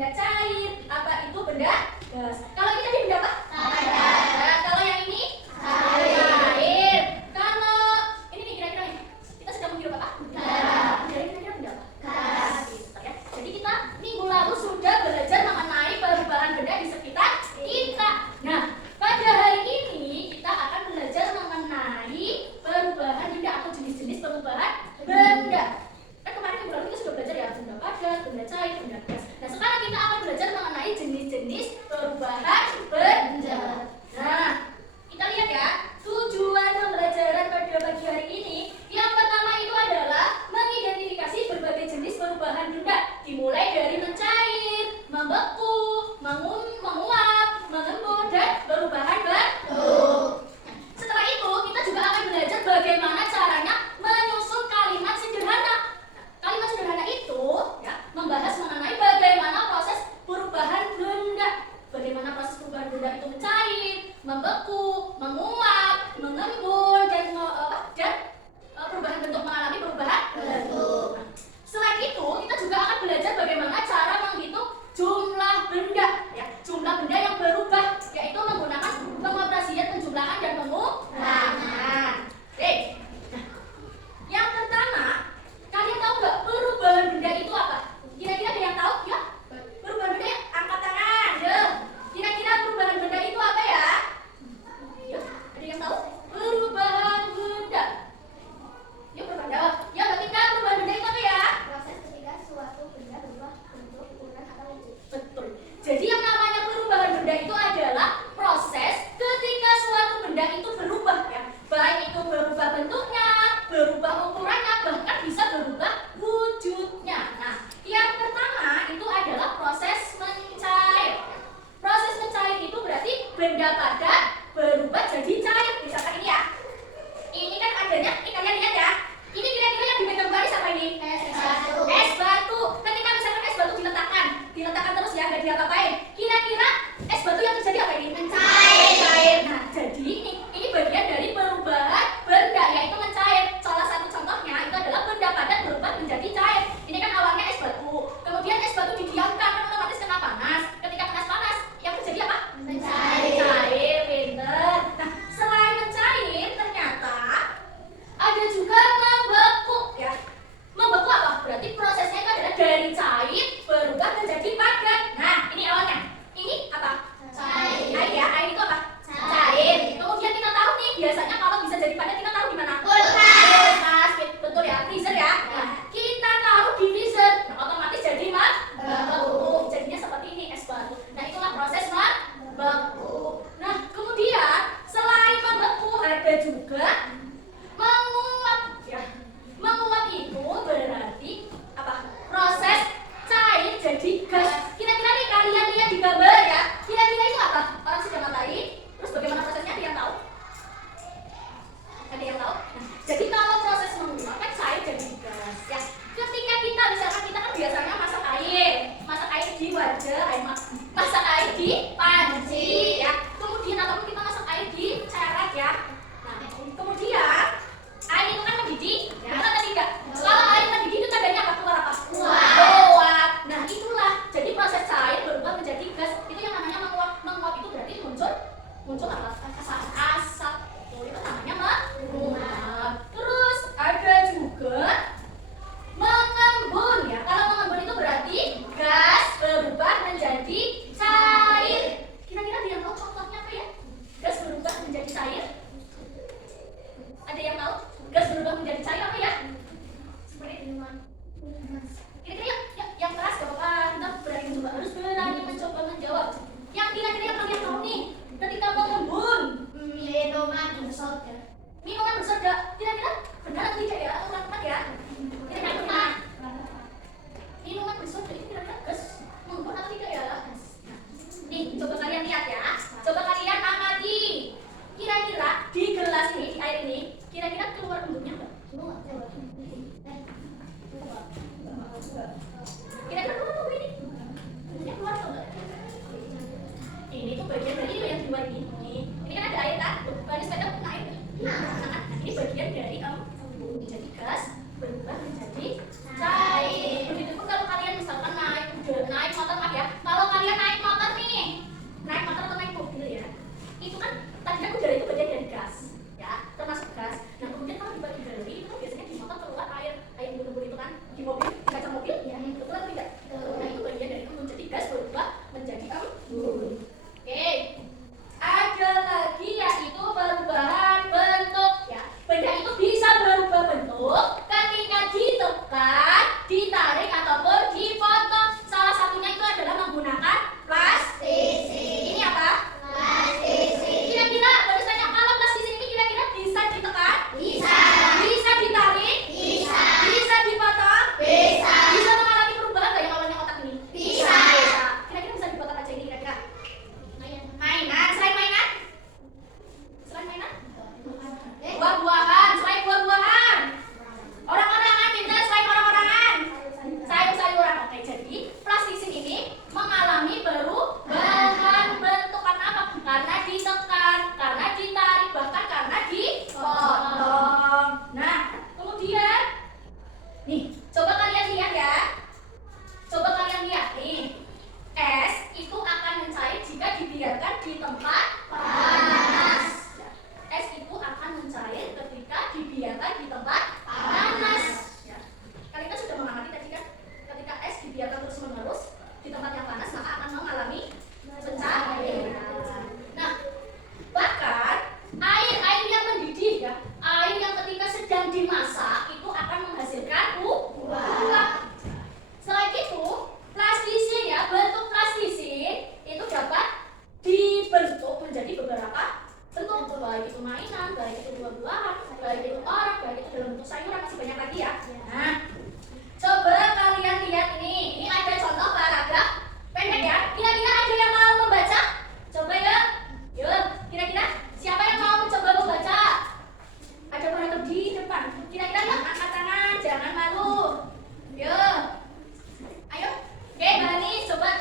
benda cair, apa itu benda gas. Kalau ini tadi benda apa? Nah, kalau yang ini cair. Kalau ini nih kira-kira nih, kita sedang menghirup apa? Kira-kira benda apa? Gas. Gitu, ya. Jadi kita minggu lalu sudah belajar mengenai perubahan benda di sekitar kita. Nah, pada hari ini kita akan belajar mengenai perubahan benda atau jenis-jenis perubahan benda. Kan kemarin minggu lalu kita sudah belajar ya benda padat, benda cair, benda gas. Nah, sekarang kita akan belajar mengenai jenis-jenis perubahan benda. Nah, kita lihat ya, tujuan pembelajaran pada pagi hari ini yang pertama itu adalah mengidentifikasi berbagai jenis perubahan benda, dimulai dari mencair, membeku, menguap, mengembun, dan perubahan bentuk. Setelah itu, kita juga akan belajar bagaimana caranya menyusun kalimat sederhana. Kalimat sederhana itu ya, membahas mengenai bagaimana proses perubahan benda. Bagaimana proses perubahan benda itu mencair, membeku, menguap, mengembun, dan perubahan bentuk, mengalami perubahan bentuk. Nah, selain itu, kita juga akan belajar bagaimana cara menghitung jumlah benda, ya, jumlah benda yang berubah, yaitu menggunakan pengoperasian penjumlahan dan pengurangan. Oke. Nah, yang pertama, kalian tahu nggak perubahan benda itu apa? Kira-kira ada yang tahu? Ya, perubahan benda, angkat tangan. Ya. Kira-kira perubahan benda itu apa ya? Ya, ada yang tahu? Perubahan benda. Ya, perubahan benda. Ya, ketika perubahan benda itu apa ya? Proses ketika suatu benda berubah bentuk, ukuran atau wujud. Betul. Jadi yang namanya perubahan benda itu adalah proses ketika suatu benda itu berubah ya. Baik itu berubah bentuknya, berubah ukurannya, bahkan bisa berubah wujudnya. Nah, yang pertama itu adalah proses mencair. Proses mencair itu berarti benda padat berubah jadi cair. Misalkan ini ya. Ini kan adanya, ini kalian lihat ya. Ini kira-kira yang dipegang baris apa ini? Es batu. Ketika misalkan es batu diletakkan terus ya, nggak diapa-apain. Kira-kira es batu yang terjadi apa ini? Mencair. Nah, jadi ini bagian dari perubahan benda, yaitu mencair. Salah satu contohnya itu adalah benda padat berubah menjadi cair. Ini kan awalnya es batu, kemudian es batu didiamkan, kan otomatis kena panas. Ketika panas, yang terjadi apa? Mencair. Pinter. Nah, selain mencair, ternyata ada juga membeku ya. Membeku apa? Berarti prosesnya itu adalah dari cair berubah menjadi padat. Nah, ini awalnya. Ini apa? Cair. Air ya, air itu apa? Cair. Kemudian kita taruh nih, biasanya kalau bisa jadi padat kita taruh di mana? Kulkas. Betul ya, freezer ya. Nah, kita taruh di freezer, nah, otomatis jadi membeku. Jadinya seperti ini, es batu. Nah, itulah proses membeku. Nah, kemudian selain membeku ada juga menguap ya. Menguap itu berarti apa? Proses cair jadi gas. Kira-kira nih kalian lihat di gambar ya. Kira-kira itu apa? Orang sudah matahari. Terus bagaimana prosesnya? Ada yang tahu? Ada yang tahu? Nah, jadi kalau proses menguap kan cair jadi gas ya. Ketika kita misalkan kita kan biasanya masak air di wadah, masak air di panci ya. Kemudian ataupun kita masak air di ceret ya. Nah, kemudian air itu kan mendidih, ya kan tadi enggak? Kalau air mendidih itu tandanya apa? Keluar apa? Uap. Nah, itulah. Jadi proses cair berubah menjadi gas. Itu yang namanya menguap. Menguap itu berarti muncul apa? Asap. Oh, itu namanya menguap. Terus ada juga mengembun ya. Kalau mengembun itu berarti gas berubah menjadi cair. Kira-kira dia tahu contohnya apa ya? Gas berubah menjadi cair? Ada yang tahu? Gas berubah menjadi cair apa ya? Seperti minuman. Kira-kira yang keras gak apa-apa. Kita berani mencoba, harus berani mencoba menjawab. Yang kira-kira yang kalian tahu nih, ketika mengembun, Minuman bersoda. minuman bersoda. Kira-kira benar atau tidak ya? Atau tepat ya? Kira-kira benar. Minuman bersoda itu kira-kira gas mengembun atau tidak ya? Nih, coba kalian lihat ya. Coba kalian amati. Kira-kira di gelas ini, di air ini, kira-kira keluar embunnya enggak? Kira-kira keluar tuh ini? Embunnya keluar atau enggak? Ini tuh bagian dari yang di luar ini. Ini kan ada air kan? Baris sepeda pun air. Nah, ini bagian dari embun. Jadi gas berubah menjadi cair. Begitupun kalau kalian misalkan naik motor, maaf ya,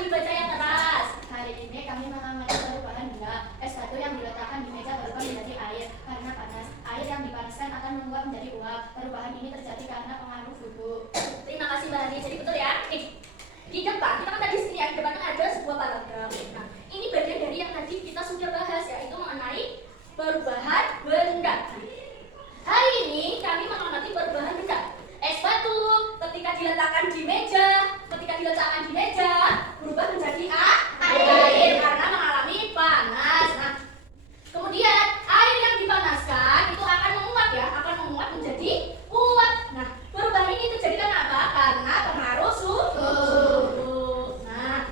dibaca yang keras. Hari ini kami mengamati perubahan benda. Es batu yang diletakkan di meja berubah menjadi air karena panas. Air yang dipanaskan akan menguap menjadi uap. Perubahan ini terjadi karena pengaruh suhu. Terima kasih Mbak Rani. Jadi betul ya. Nih, di depan kita kan tadi sini ya, di depan kan ada sebuah paragraf. Nah, ini bagian dari yang tadi kita sudah bahas yaitu mengenai perubahan benda. Hari ini kami mengamati perubahan benda. Es batu ketika diletakkan di meja, berubah menjadi air karena mengalami panas. Nah, kemudian air yang dipanaskan itu akan menguap menjadi uap. Nah, perubahan ini terjadi karena apa? Karena pengaruh suhu. Nah,